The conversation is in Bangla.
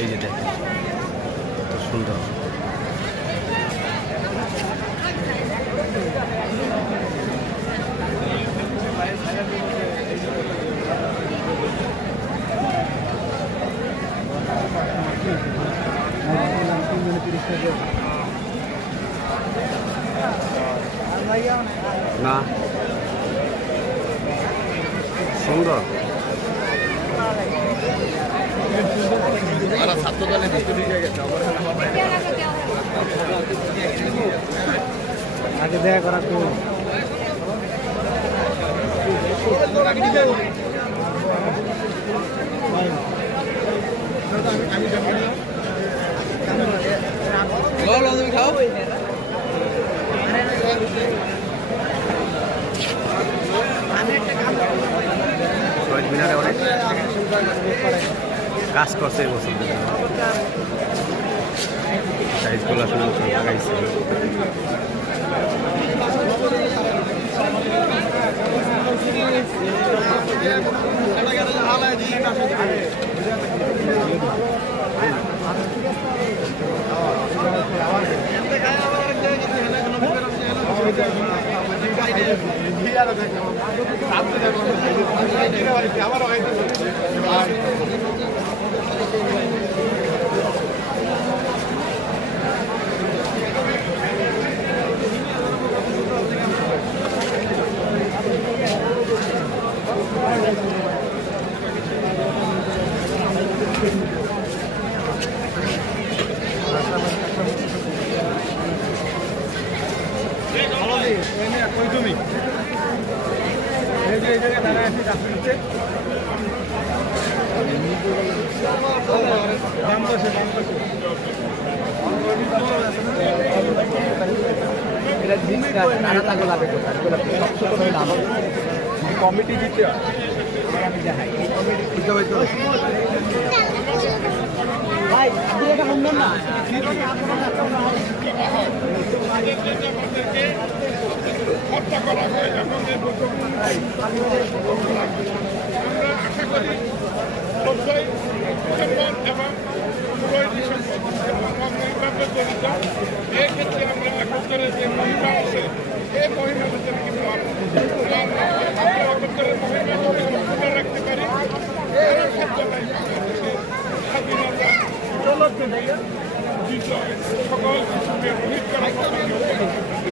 এই যে দেখেন কত সুন্দর। না সুন্দর আগে দেখা করা তো তুমি খাও শহীদ মিনারে অনেক কাজ করছে এবছর সাইজগুলো সুন্দর লাগাইছে। কমিটি দিতে ভাই আপনি এটা বলবেন না হত্যা করা হয় এবং আশা করি অবশ্যই ডিসেম্বর এবং 16 ডিসেম্বর অঙ্গনভাবে জড়িত এক্ষেত্রে আমরা একত্তরের যে মহিমা আছে এই মহিমাদের জন্য কিন্তু আমরা একত্তরের মহিমা ধরে রাখতে পারি সব জায়গায় স্বাধীনতা বিজয়